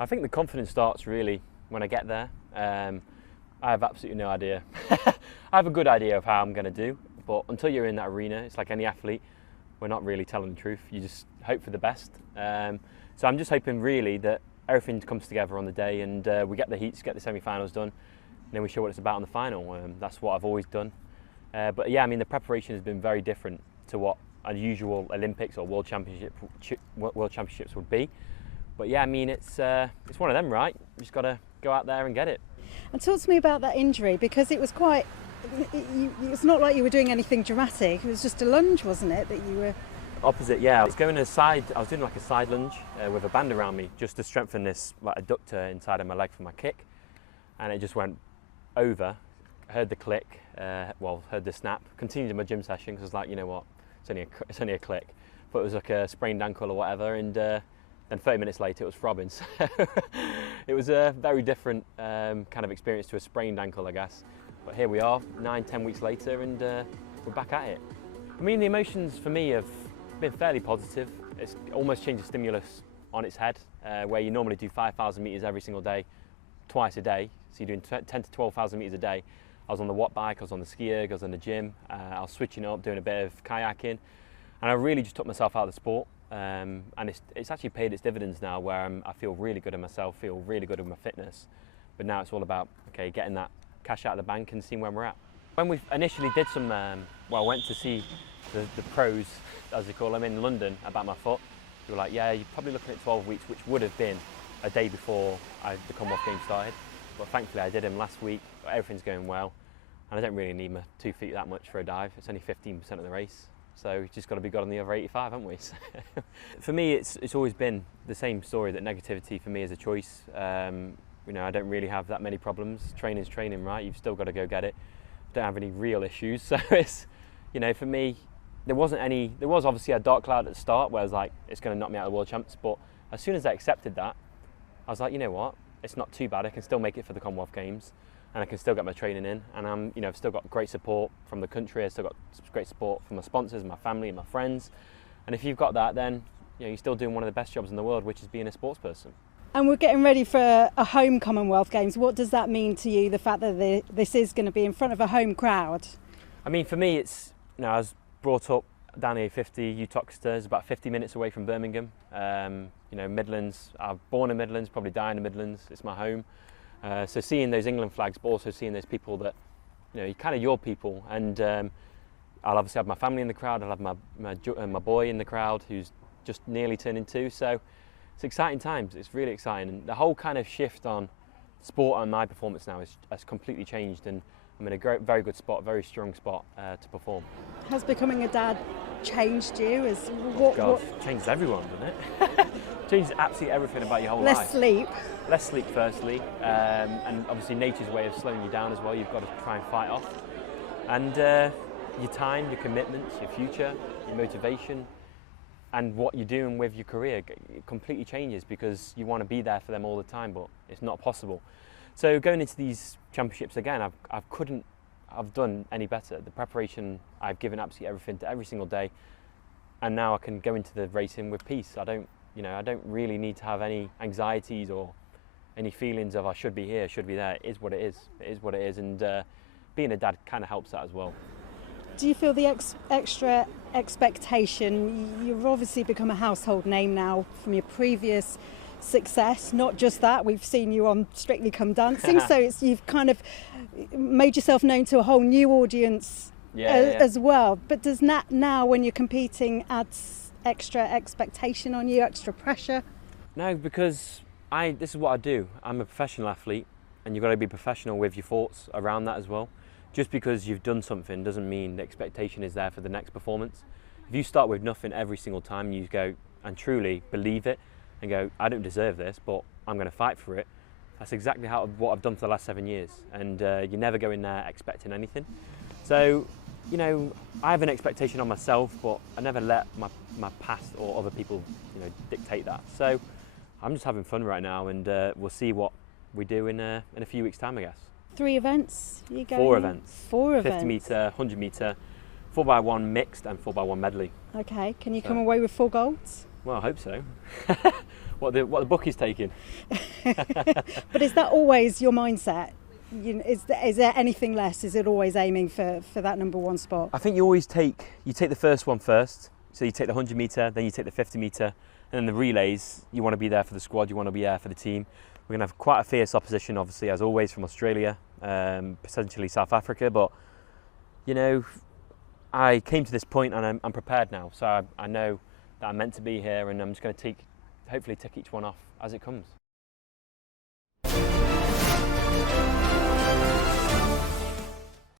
I think the confidence starts really when I get there. I have absolutely no idea. I have a good idea of how I'm going to do, but until you're in that arena, it's like any athlete, we're not really telling the truth. You just hope for the best. So I'm just hoping really that everything comes together on the day and we get the heats, get the semi-finals done, and then we show what it's about in the final. That's what I've always done. But yeah, I mean, the preparation has been very different to what a usual Olympics or World Championships would be. But yeah, I mean, it's one of them, right? You just got to go out there and get it. And talk to me about that injury, because it was quite, it's not like you were doing anything dramatic, it was just a lunge, wasn't it, that you were... Opposite, yeah. I was doing like a side lunge with a band around me just to strengthen this like adductor inside of my leg for my kick. And it just went over, heard the click, heard the snap, continued in my gym session because I was like, you know what, it's only a click. But it was like a sprained ankle or whatever, and then 30 minutes later it was throbbing. So it was a very different kind of experience to a sprained ankle, I guess. But here we are, 9-10 weeks later, and we're back at it. I mean, the emotions for me have been fairly positive. It's almost changed the stimulus on its head, where you normally do 5,000 metres every single day, twice a day. So you're doing 10 to 12,000 metres a day. I was on the watt bike, I was on the ski erg, I was in the gym, I was switching up, doing a bit of kayaking, and I really just took myself out of the sport. And it's actually paid its dividends now, where I feel really good in myself, feel really good with my fitness. But now it's all about getting that cash out of the bank and seeing where we're at. When we initially did some, went to see the pros, as they call them, in London about my foot, they were like, yeah, you're probably looking at 12 weeks, which would have been a day before the Commonwealth Games started. But thankfully I did them last week, everything's going well, and I don't really need my 2 feet that much for a dive. It's only 15% of the race. So we've just got to be good on the other 85, haven't we? For me, it's always been the same story, that negativity for me is a choice. I don't really have that many problems. Training's training, right? You've still got to go get it. Don't have any real issues. So it's, for me, there was obviously a dark cloud at the start where I was like, it's going to knock me out of the World Champs. But as soon as I accepted that, I was like, you know what? It's not too bad. I can still make it for the Commonwealth Games, and I can still get my training in, and I've still got great support from the country. I've still got great support from my sponsors, my family, and my friends. And if you've got that, then you're still doing one of the best jobs in the world, which is being a sports person. And we're getting ready for a home Commonwealth Games. What does that mean to you, the fact that this is going to be in front of a home crowd? I mean, for me, it's I was brought up down the A50, Utoxeter, is about 50 minutes away from Birmingham. Midlands. I was born in Midlands, probably die in the Midlands. It's my home. So seeing those England flags, but also seeing those people that, kind of your people. And I'll obviously have my family in the crowd. I'll have my boy in the crowd who's just nearly turning 2. So it's exciting times. It's really exciting. And the whole kind of shift on sport and my performance now has completely changed. And I'm in a very good spot, very strong spot to perform. Has becoming a dad changed you? Changes everyone, doesn't it? Changes absolutely everything about your whole life. Less sleep firstly, and obviously nature's way of slowing you down as well. You've got to try and fight off. And your time, your commitments, your future, your motivation, and what you're doing with your career it completely changes, because you want to be there for them all the time, but it's not possible. So going into these championships again, I've done any better. The preparation, I've given absolutely everything to every single day, and now I can go into the racing with peace. I don't really need to have any anxieties or any feelings of I should be here, should be there. It is what it is. It is what it is, and being a dad kind of helps that as well. Do you feel the extra expectation? You've obviously become a household name now from your previous success. Not just that, we've seen you on Strictly Come Dancing, so you've kind of made yourself known to a whole new audience as well. But does that now, when you're competing, adds extra expectation on you, extra pressure? No, because this is what I do. I'm a professional athlete, and you've got to be professional with your thoughts around that as well. Just because you've done something doesn't mean the expectation is there for the next performance. If you start with nothing every single time, you go and truly believe it and go, I don't deserve this, but I'm going to fight for it. That's exactly what I've done for the last 7 years, and you never go in there expecting anything. So, I have an expectation on myself, but I never let my past or other people, dictate that. So I'm just having fun right now, and we'll see what we do in a few weeks' time, I guess. 3 events? You going? 4 events. 4 events. 50 metre, 100 metre, 4x1 mixed and 4x1 medley. Okay, can you come away with 4 golds? Well, I hope so. what the book is taking. But is that always your mindset? Is there anything less? Is it always aiming for that number one spot? I think you take the first one first. So you take the 100 metre, then you take the 50 metre, and then the relays, you want to be there for the squad, you want to be there for the team. We're going to have quite a fierce opposition, obviously, as always, from Australia, potentially South Africa. But, you know, I came to this point and I'm prepared now. So I know that I'm meant to be here, and I'm just going to hopefully tick each one off as it comes.